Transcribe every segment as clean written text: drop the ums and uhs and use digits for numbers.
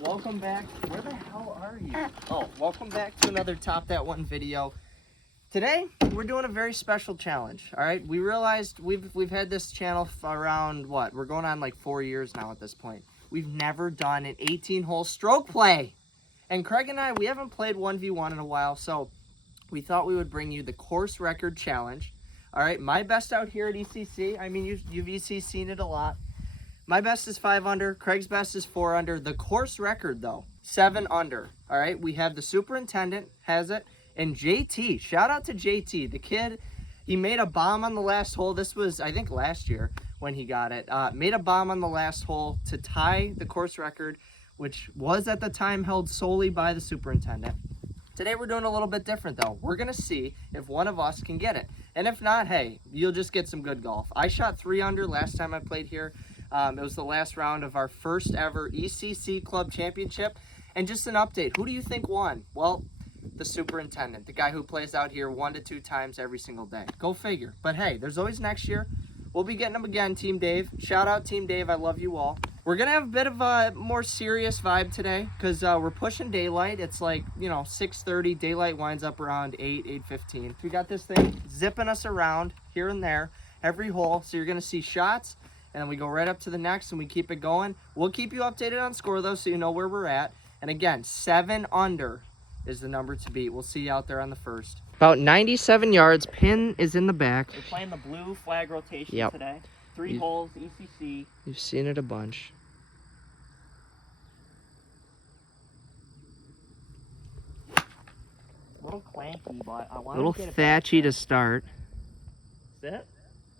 welcome back. Where the hell are you? Oh, welcome back to another Top That One video. Today, we're doing a very special challenge, all right? We realized we've had this channel around, what? We're going on like 4 years now at this point. We've never done an 18-hole stroke play. And Craig and I, we haven't played 1v1 in a while, so we thought we would bring you the course record challenge. All right, my best out here at ECC. I mean, you've ECC'd it a lot. My best is 5 under. Craig's best is 4 under. The course record, though, 7 under. All right, we have the superintendent has it. And JT, shout out to JT. The kid, he made a bomb on the last hole. This was, I think, last year when he got it. Made a bomb on the last hole to tie the course record, which was at the time held solely by the superintendent. Today we're doing a little bit different, though. We're going to see if one of us can get it. And if not, hey, you'll just get some good golf. I shot 3 under last time I played here. It was the last round of our first ever ECC Club Championship. And just an update, who do you think won? Well, the superintendent, the guy who plays out here 1 to 2 times every single day. Go figure. But hey, there's always next year. We'll be getting them again, Team Dave. Shout out Team Dave, I love you all. We're gonna have a bit of a more serious vibe today because we're pushing daylight. It's like, 6:30. Daylight winds up around 8:15. We got this thing zipping us around here and there every hole. So you're gonna see shots, and then we go right up to the next and we keep it going. We'll keep you updated on score though, so you know where we're at. And again, 7 under is the number to beat. We'll see you out there on the first. About 97 yards. Pin is in the back. We're playing the blue flag rotation today. 3 holes, ECC. You've seen it a bunch. A little clanky, but I want to get it thatchy to start. That's it.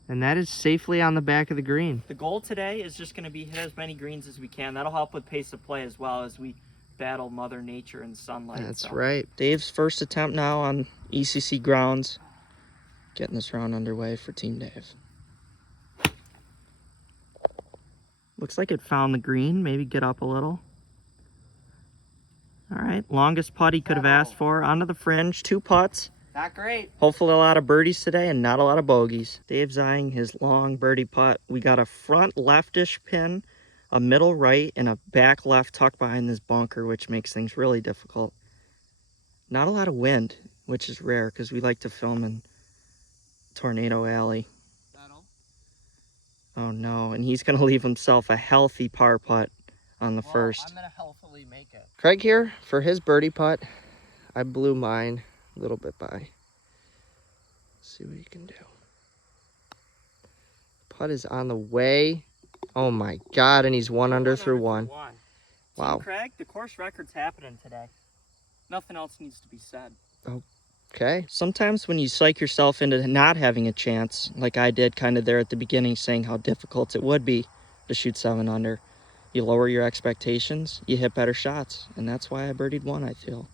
And that is safely on the back of the green. The goal today is just going to be hit as many greens as we can. That'll help with pace of play as well as we battle Mother Nature and sunlight. That's right. Dave's first attempt now on ECC grounds. Getting this round underway for Team Dave. Looks like it found the green. Maybe get up a little. All right, longest putt he could have asked for. Onto the fringe, 2 putts. Not great. Hopefully a lot of birdies today and not a lot of bogeys. Dave's eyeing his long birdie putt. We got a front leftish pin, a middle right, and a back left tucked behind this bunker, which makes things really difficult. Not a lot of wind, which is rare because we like to film in Tornado Alley. Oh no, and he's gonna leave himself a healthy par putt on the first. I'm gonna healthily make it. Craig here for his birdie putt. I blew mine a little bit by. Let's see what he can do. Putt is on the way. Oh my God, and he's 1 under through 1. Wow. Team Craig, the course record's happening today. Nothing else needs to be said. Okay. Sometimes when you psych yourself into not having a chance, like I did kind of there at the beginning, saying how difficult it would be to shoot 7 under, you lower your expectations, you hit better shots. And that's why I birdied 1, I feel.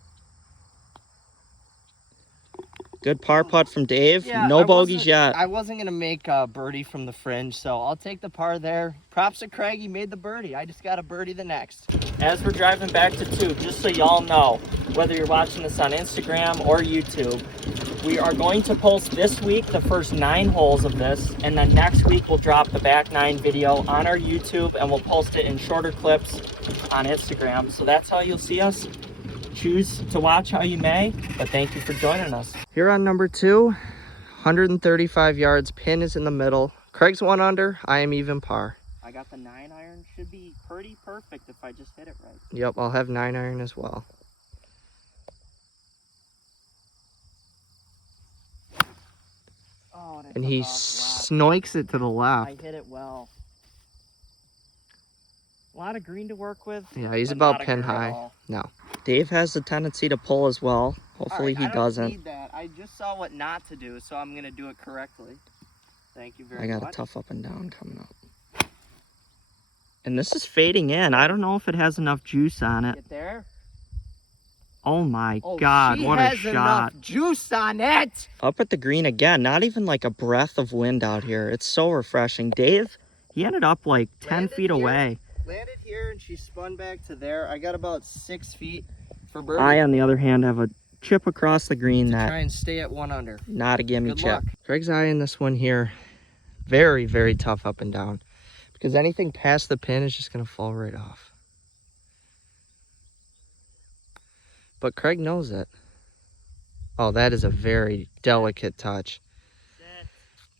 Good par putt from Dave. Yeah, no bogeys yet. I wasn't going to make a birdie from the fringe, so I'll take the par there. Props to Craig, he made the birdie. I just got a birdie the next. As we're driving back to 2, just so y'all know, whether you're watching this on Instagram or YouTube, we are going to post this week the first 9 holes of this, and then next week we'll drop the back 9 video on our YouTube, and we'll post it in shorter clips on Instagram. So that's how you'll see us. Choose to watch how you may, but thank you for joining us. Here on number 2, 135 yards, pin is in the middle. Craig's 1 under, I am even par. I got the 9 iron, should be pretty perfect if I just hit it right. Yep, I'll have 9 iron as well. Oh, and he snoikes it to the left. I hit it well. A lot of green to work with. Yeah, he's about pin high. No. Dave has the tendency to pull as well. Hopefully he doesn't. I don't need that. I just saw what not to do, so I'm going to do it correctly. Thank you very much. I got a tough up and down coming up. And this is fading in. I don't know if it has enough juice on it. Get there. Oh my God, what a shot. She has enough juice on it. Up at the green again. Not even like a breath of wind out here. It's so refreshing. Dave, he ended up like 10 feet away. Landed here and she spun back to there. I got about 6 feet for birdie. I, on the other hand, have a chip across the green that try and stay at 1 under. Not a gimme Good chip. luck. Craig's eyeing this one here. Very, very tough up and down because anything past the pin is just going to fall right off. but Craig knows it. Oh, that is a very delicate touch.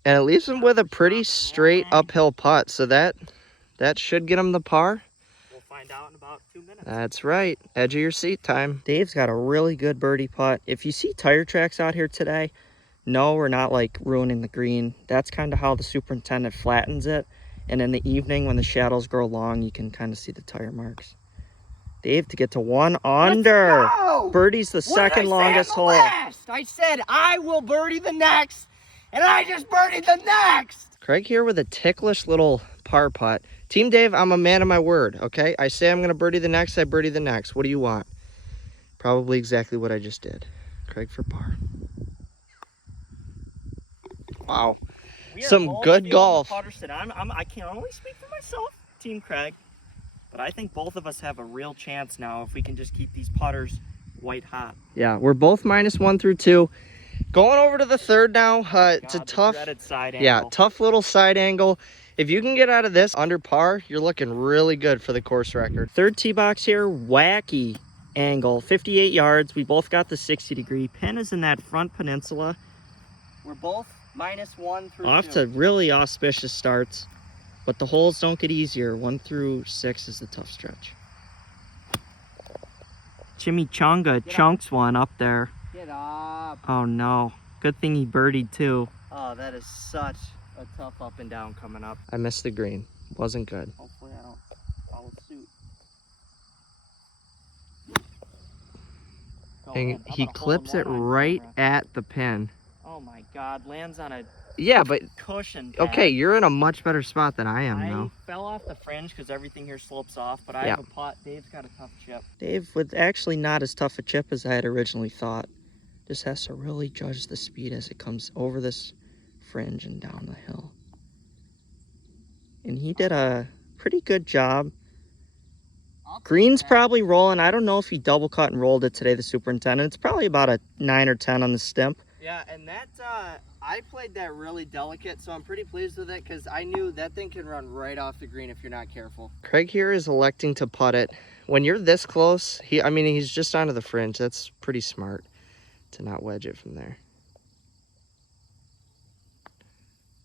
And it leaves him with a pretty straight uphill putt, so that should get him the par. We'll find out in about 2 minutes. That's right. Edge of your seat time. Dave's got a really good birdie putt. If you see tire tracks out here today, no, we're not like ruining the green. That's kind of how the superintendent flattens it. And in the evening when the shadows grow long, you can kind of see the tire marks. Dave to get to 1 under. Birdie's the second longest hole. I said I will birdie the next, and I just birdied the next. Craig here with a ticklish little par putt. Team Dave, I'm a man of my word, okay? I say I'm going to birdie the next, I birdie the next. What do you want? Probably exactly what I just did. Craig for par. Wow. Some good golf. I can only speak for myself, Team Craig. But I think both of us have a real chance now if we can just keep these putters white hot. Yeah, we're both -1 through 2. Going over to the third now. It's a tough, side angle. Yeah, tough little side angle. If you can get out of this under par, you're looking really good for the course record. Third tee box here, wacky angle, 58 yards. We both got the 60-degree. Pin is in that front peninsula. We're both -1 through 2. Off to really auspicious starts. But the holes don't get easier. 1 through 6 is the tough stretch. Chimichanga chunks one up there. Get up. Oh no. Good thing he birdied too. Oh, that is such a tough up and down coming up. I missed the green. Wasn't good. Hopefully I don't follow suit. And he clips it right at the pin. Oh my God, lands on a Yeah, but cushion pad. okay, you're in a much better spot than I am now. I fell off the fringe because everything here slopes off, but I have a putt. Dave's got a tough chip. Dave with actually not as tough a chip as I had originally thought. Just has to really judge the speed as it comes over this fringe and down the hill. And he did a pretty good job. Green's probably rolling. I don't know if he double cut and rolled it today, the superintendent. It's probably about a 9 or 10 on the stimp. Yeah, and that, I played that really delicate, so I'm pretty pleased with it because I knew that thing can run right off the green if you're not careful. Craig here is electing to putt it. When you're this close, he's just onto the fringe. That's pretty smart to not wedge it from there.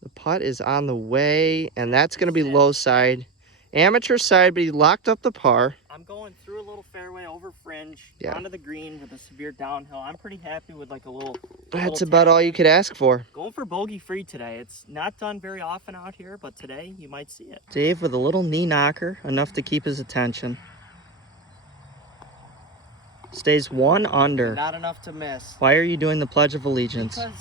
The putt is on the way, and that's going to be low side. Amateur side, but he locked up the par. I'm going through a little fairway over fringe, Yeah. onto the green with a severe downhill. I'm pretty happy with like a little... That's about all you could ask for. Going for bogey free today. It's not done very often out here, but today you might see it. Dave with a little knee knocker, enough to keep his attention. Stays 1 under. Not enough to miss. Why are you doing the Pledge of Allegiance? Because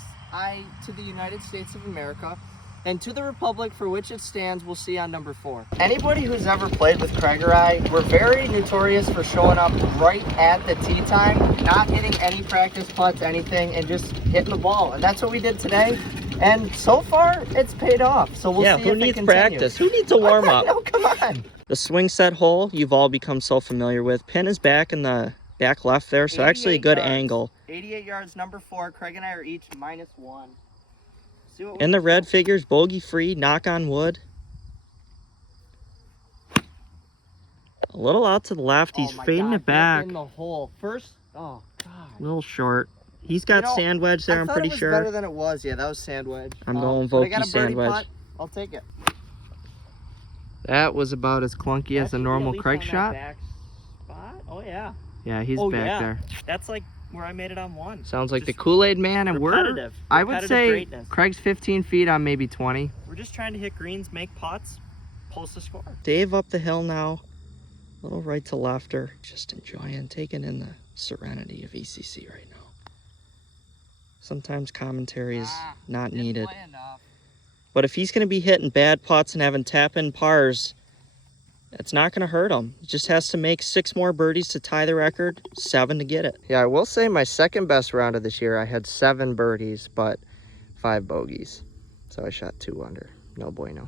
to the United States of America, and to the republic for which it stands, we'll see on number 4. Anybody who's ever played with Craig or I, we're very notorious for showing up right at the tee time, not hitting any practice putts, anything, and just hitting the ball. And that's what we did today. And so far, it's paid off. So we'll see if it continues. Who needs practice? Who needs a warm-up? No, come on. The swing set hole, you've all become so familiar with. Pin is back in the back left there, so actually a good angle. 88 yards, number 4. Craig and I are each -1. In the red figures, bogey free, knock on wood. A little out to the left. He's fading it back. In the hole. First, oh God. A little short. He's got sand wedge there, I'm pretty sure. I thought it was better than it was. Yeah, that was sand wedge. I'm going Vokey sand wedge. Putt. I'll take it. That was about as clunky as a normal Craig shot. Back spot? Oh yeah. Yeah, he's back there. That's like where I made it on 1. Sounds like the Kool-Aid man, and I would say greatness. Craig's 15 feet on maybe 20. We're just trying to hit greens, make putts, post a score. Dave up the hill now. A little right to lefter. Just enjoying, taking in the serenity of ECC right now. Sometimes commentary is not needed. But if he's going to be hitting bad putts and having tap-in pars, it's not going to hurt him. He just has to make 6 more birdies to tie the record, 7 to get it. Yeah, I will say my second best round of this year, I had 7 birdies, but 5 bogeys. So I shot 2 under. No bueno.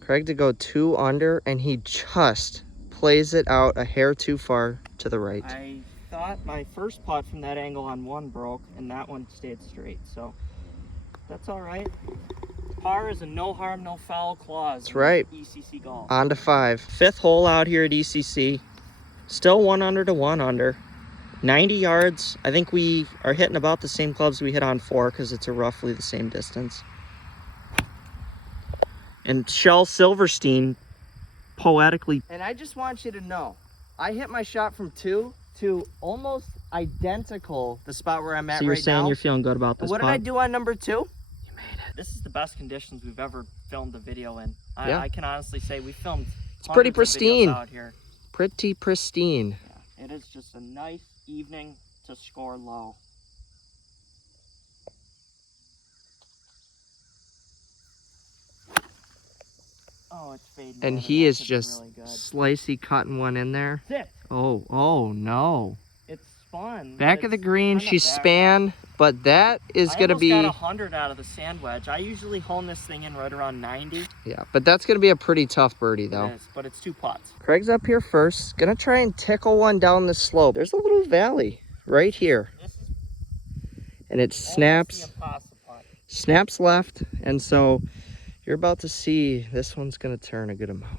Craig to go 2 under, and he just plays it out a hair too far to the right. I thought my first putt from that angle on 1 broke, and that one stayed straight, so that's all right. Par is a no harm, no foul clause. That's right. ECC golf. On to 5. 5th hole out here at ECC. Still 1 under to 1 under. 90 yards. I think we are hitting about the same clubs we hit on 4 because it's roughly the same distance. And Shel Silverstein poetically. And I just want you to know, I hit my shot from 2 to almost identical the spot where I'm at right now. So you're saying you're feeling good about this What did I do on number 2? You made it. This is the best conditions we've ever filmed a video in. Yeah. I can honestly say we filmed It's pretty hundreds of pristine. videos out here. Pretty pristine. Yeah, it is just a nice evening to score low. Oh, it's fading. And over. he That is could be just really good. slicey cutting one in there. Sit. Oh no. It's fun. Back but of the it's green, kinda she's back. span, but that is I gonna almost be got 100 out of the sand wedge. I usually hone this thing in right around 90. yeah, but that's gonna be a pretty tough birdie though. It is, but it's 2 putts. Craig's up here first, gonna try and tickle one down the slope. There's a little valley right here, This is and it almost snaps the impossible putt. snaps left, and so you're about to see this one's gonna turn a good amount.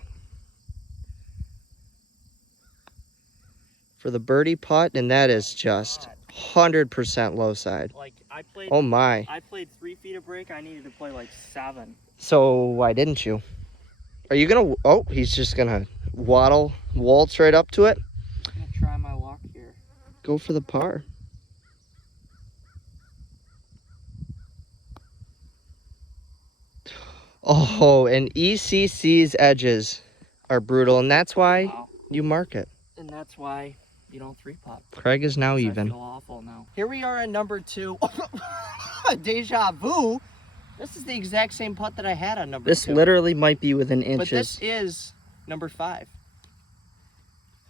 For the birdie putt, and that is just 100% low side. Like I played. Oh my. I played 3 feet of break. I needed to play like 7. So why didn't you? Are you gonna, oh, he's just gonna waltz right up to it. I'm gonna try my luck here. Go for the par. Oh, and ECC's edges are brutal, and that's why Wow. you mark it. And that's why you don't 3-putt. Craig is now I even. feel awful now. Here we are at number 2. Deja vu. This is the exact same putt that I had on number 2. This literally might be within inches. But this is number 5.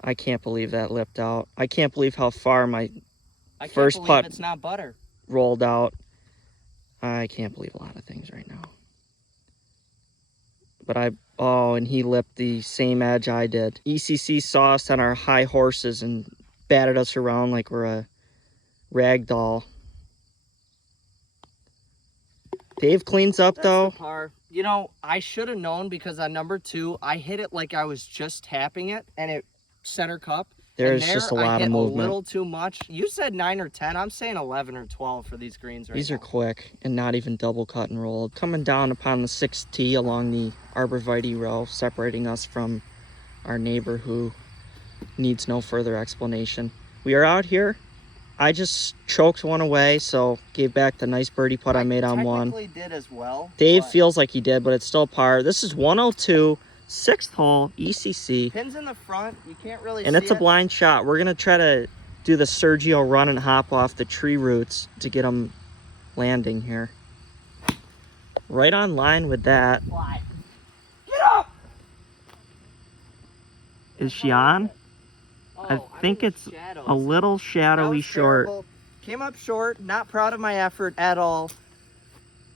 I can't believe that lipped out. I can't believe how far my I First can't believe putt. it's not butter. rolled out. I can't believe a lot of things right now. But and he lipped the same edge I did. ECC saw us on our high horses and batted us around like we're a rag doll. Dave cleans up That's though. the par. You know, I should have known because on number 2, I hit it like I was just tapping it, and it center cup. There's And just a there, I lot hit of a movement. little too much. You said 9 or 10. I'm saying 11 or 12 for these greens right These now. are quick and not even double cut and rolled. Coming down upon the 6th tee along the arborvitae row, separating us from our neighbor who needs no further explanation. We are out here. I just choked one away, so gave back the nice birdie putt I made on one. Technically did as well. Dave but feels like he did, but it's still par. This is 102, 6th hole, ECC. pins in the front. You can't really And see it's a it. blind shot. We're going to try to do the Sergio run and hop off the tree roots to get him landing here. Right on line with that. Fly. Get up! Is she on? I Oh, think I'm in it's the shadows. a little That shadowy was short. terrible. Came up short. Not proud of my effort at all.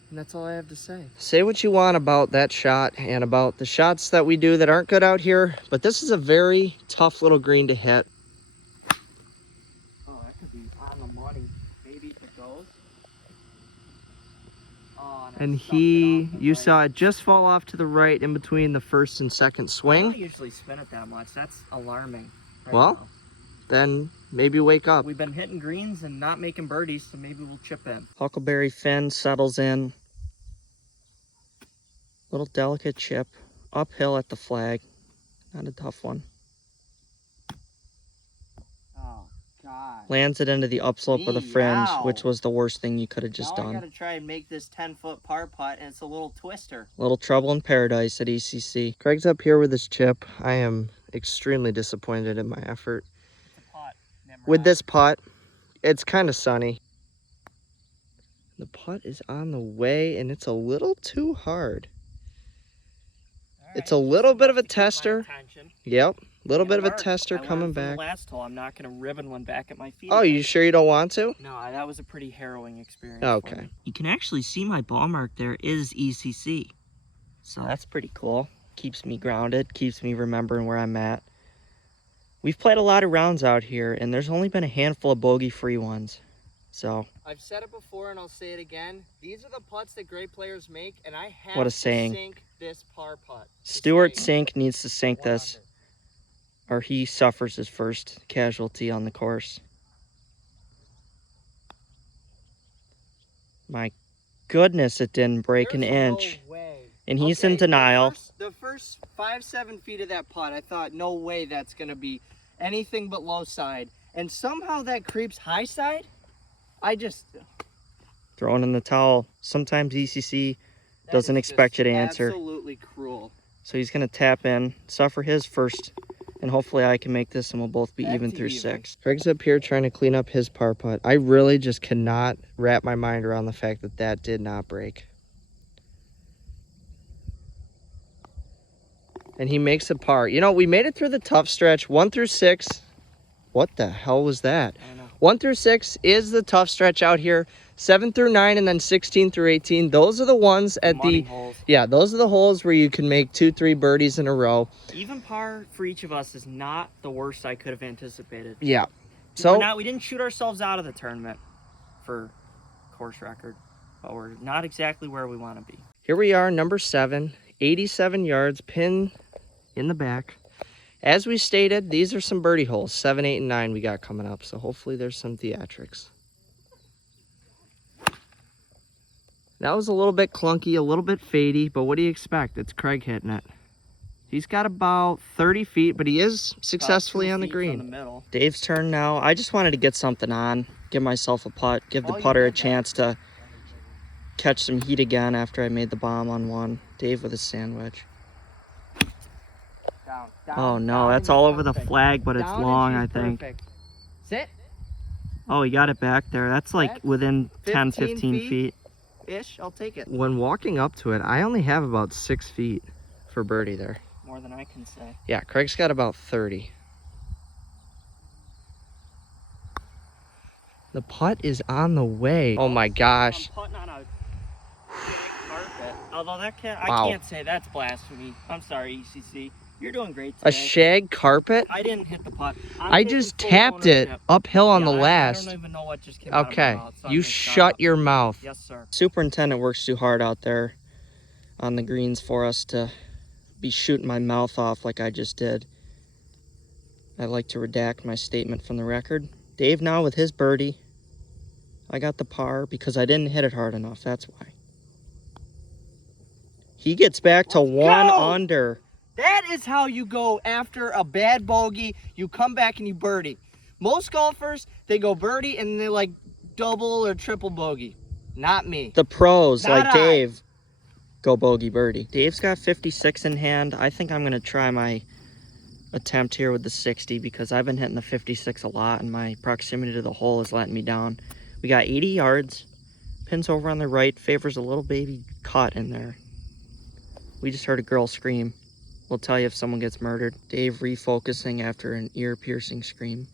And that's all I have to say. Say what you want about that shot and about the shots that we do that aren't good out here, but this is a very tough little green to hit. Oh, that could be on the money. Maybe if it goes. Oh, And I sucked it off the you right. saw it just fall off to the right in between the first and second I swing. don't usually spin it that much. That's alarming. right Well, now. Then maybe wake up. We've been hitting greens and not making birdies, so maybe we'll chip in. Huckleberry Finn settles in. Little delicate chip. Uphill at the flag. Not a tough one. Oh, God. Lands it into the upslope of the fringe, Meow. which was the worst thing you could have just now done. I gotta try and make this 10-foot par putt, and it's a little twister. Little trouble in paradise at ECC. Craig's up here with his chip. I am extremely disappointed in my effort. With this putt, it's kind of sunny. The putt is on the way, and it's a little too hard. It's a little bit of a tester. Yep, little bit of a tester coming back. Last hole, I'm not gonna ribbon one back at my feet. Oh, you sure you don't want to? No, that was a pretty harrowing experience. Okay. for me. You can actually see my ball mark there is ECC. So that's pretty cool. Keeps me grounded, keeps me remembering where I'm at. We've played a lot of rounds out here, and there's only been a handful of bogey-free ones. So I've said it before, and I'll say it again. These are the putts that great players make, and I have What a to saying. sink this par putt. Stuart Sink needs to sink this. or he suffers his first casualty on the course. My goodness, it didn't break an inch. No way. And he's in denial. The first 5-7 feet of that putt, I thought, no way that's going to be anything but low side. And somehow that creeps high side. I just... Throwing in the towel. Sometimes ECC doesn't expect you to answer. Absolutely cruel. So he's going to tap in, suffer his first, and hopefully I can make this and we'll both be even through 6. Craig's up here trying to clean up his par putt. I really just cannot wrap my mind around the fact that that did not break. And he makes a par. You know, we made it through the tough stretch, 1 through 6. What the hell was that? I know. 1 through 6 is the tough stretch out here. 7 through 9 and then 16 through 18. Those are the ones at Money the holes. Yeah, those are the holes where you can make 2-3 birdies in a row. Even par for each of us is not the worst I could have anticipated. Yeah. So we didn't shoot ourselves out of the tournament for course record, but we're not exactly where we want to be. here we are, number 7, 87 yards, pin in the back. As we stated, these are some birdie holes, 7, 8, and 9 we got coming up. So hopefully there's some theatrics. That was a little bit clunky, a little bit fadey, but what do you expect? It's Craig hitting it. He's got about 30 feet, but he is successfully on the green. Dave's turn now. I just wanted to get something on, give myself a putt, give the putter a chance to catch some heat again after I made the bomb on one. Dave with a sandwich. Oh no, that's all over the flag, but it's long, I think. Sit. Oh, he got it back there. That's like within 10, 15 feet. Ish, I'll take it. When walking up to it, I only have about 6 feet for birdie there. More than I can say. Yeah, Craig's got about 30. The putt is on the way. Oh my gosh. I'm putting on a carpet. Although I Wow. can't say that's blasphemy. I'm sorry, ECC. You're doing great A today. shag carpet? I didn't hit the putt. I just tapped it uphill on the last. I don't even know what just came out of my Okay, mouth, so you I'm shut your mouth. Yes, sir. Superintendent works too hard out there on the greens for us to be shooting my mouth off like I just did. I'd like to redact my statement from the record. Dave now with his birdie. I got the par because I didn't hit it hard enough. That's why. He gets back to 1 under. That is how you go after a bad bogey. You come back and you birdie. Most golfers, they go birdie and they like double or triple bogey. Not me. The pros, Not like I. Dave, go bogey birdie. Dave's got 56 in hand. I think I'm going to try my attempt here with the 60 because I've been hitting the 56 a lot and my proximity to the hole is letting me down. We got 80 yards. Pins over on the right. Favors a little baby cut in there. We just heard a girl scream. We'll tell you if someone gets murdered. Dave refocusing after an ear-piercing scream.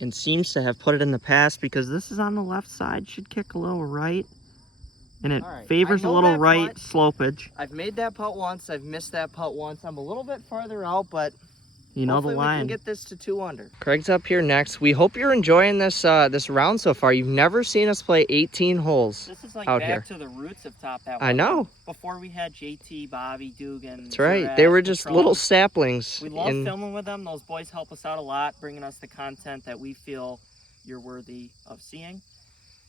And seems to have put it in the past because this is on the left side. Should kick a little right. And it favors a little right slopage. I've made that putt once. I've missed that putt once. I'm a little bit farther out, but you know the hopefully line. we can get this to 2 under. Craig's up here next. We hope you're enjoying this this round so far. You've never seen us play 18 holes. This is like out back here. to the roots of Top That. I know. Before we had JT, Bobby, Dugan. That's right. They were just little saplings. We love filming with them. Those boys help us out a lot, bringing us the content that we feel you're worthy of seeing.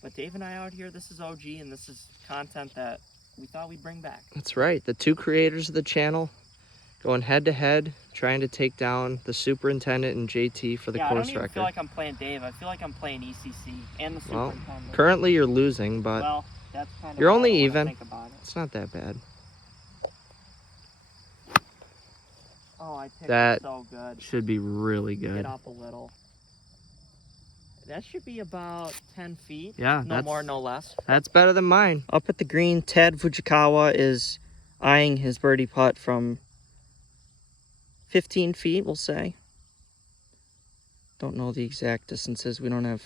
But Dave and I out here, this is OG, and this is content that we thought we'd bring back. That's right. The 2 creators of the channel going head-to-head, trying to take down the superintendent and JT for the course I don't even record. feel like I'm playing Dave. I feel like I'm playing ECC and the Well, superintendent. currently you're losing, but Well, that's kind of you're how only I wanna even. think about it. It's not that bad. Oh, I picked That it so good. should be really good. Get up a little. That should be about 10 feet. Yeah, No more, no less. That's better than mine. Up at the green, Ted Fujikawa is eyeing his birdie putt from 15 feet, we'll say. Don't know the exact distances. We don't have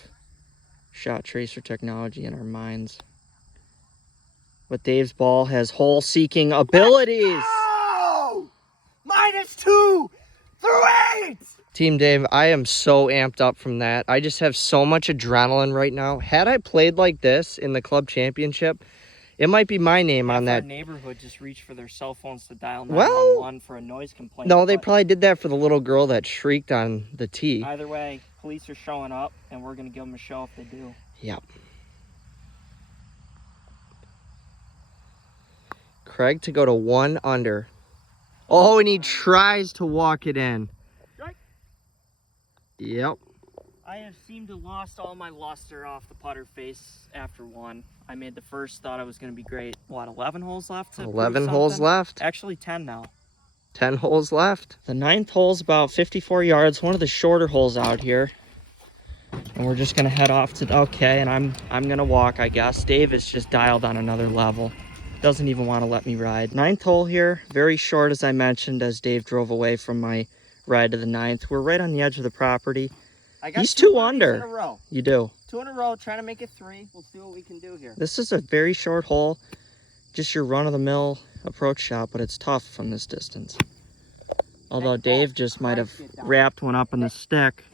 shot tracer technology in our minds. But Dave's ball has hole-seeking abilities. Oh! -2 through 8! Team Dave, I am so amped up from that. I just have so much adrenaline right now. Had I played like this in the club championship, It might be my name on Our that. neighborhood just reached for their cell phones to dial Well, 911 for a noise complaint. No, they but probably did that for the little girl that shrieked on the T. either way, police are showing up, and we're gonna give them a show if they do. Yep. Craig to go to 1 under. Oh, and he tries to walk it in. Strike. Yep. I have seemed to lost all my luster off the putter face after 1. I made the first, thought I was going to be great. What, 11 holes left? 11 holes left. Actually, 10 now. 10 holes left. The 9th hole's about 54 yards, one of the shorter holes out here. And we're just going to head off to, okay, and I'm going to walk, I guess. Dave is just dialed on another level. Doesn't even want to let me ride. 9th hole here, very short as I mentioned, as Dave drove away from my ride to the 9th. We're right on the edge of the property. He's 2 under. In a row. You do. 2 in a row, trying to make it 3. We'll see what we can do here. This is a very short hole, just your run-of-the-mill approach shot, but it's tough from this distance. Although Dave just might have wrapped one up in the stick.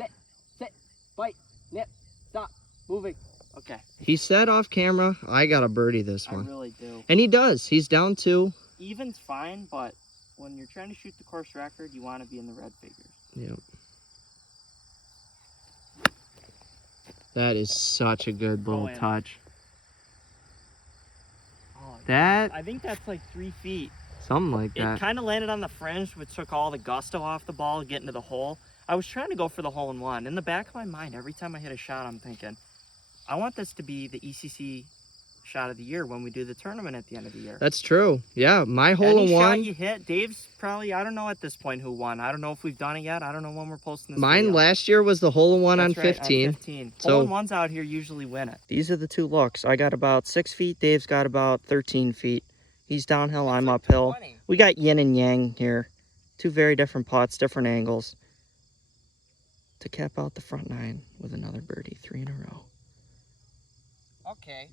Sit, bite, nip, stop, moving. Okay. He said off camera, I got a birdie this one. I really do. And he does. He's down 2. Even's fine, but when you're trying to shoot the course record, you want to be in the red figures. Yep. That is such a good little touch. Oh, that, I think that's like 3 feet. Something like that. It kind of landed on the fringe, which took all the gusto off the ball, getting to the hole. I was trying to go for the hole in one. In the back of my mind, every time I hit a shot, I'm thinking, I want this to be the ECC shot of the year when we do the tournament at the end of the year. That's true. Yeah, my hole in one. Any shot you hit, Dave's probably, I don't know at this point who won. I don't know if we've done it yet. I don't know when we're posting this Mine video. last year was the hole in one on 15. On 15. So, hole in ones out here usually win it. These are the 2 looks. I got about 6 feet. Dave's got about 13 feet. He's downhill, I'm uphill. 20. We got yin and yang here. 2 very different putts, different angles. To cap out the front 9 with another birdie, 3 in a row. Okay.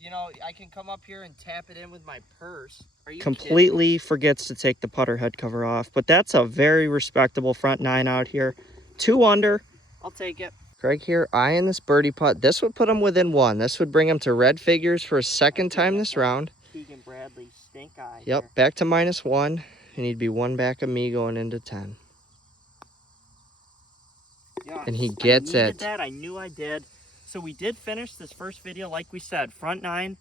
You know, I can come up here and tap it in with my purse. Are you Completely forgets to take the putter head cover off, but that's a very respectable front 9 out here. 2 under. I'll take it. Craig here eyeing this birdie putt. This would put him within 1. This would bring him to red figures for a second time this round. Keegan Bradley stink eye. Yep, here. back to -1, and he'd be 1 back of me going into 10. Yes, and he gets it. That. I knew I did. So we did finish this first video, like we said, front 9.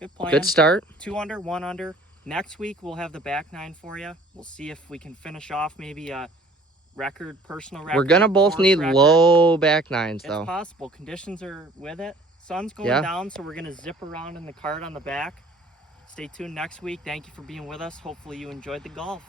Good plan. Good start. 2 under, 1 under. Next week we'll have the back 9 for you. We'll see if we can finish off maybe a record, personal record. We're gonna both need record. low back 9s though. It's possible. Conditions are with it. Sun's going down, so we're gonna zip around in the cart on the back. Stay tuned next week. Thank you for being with us. Hopefully you enjoyed the golf.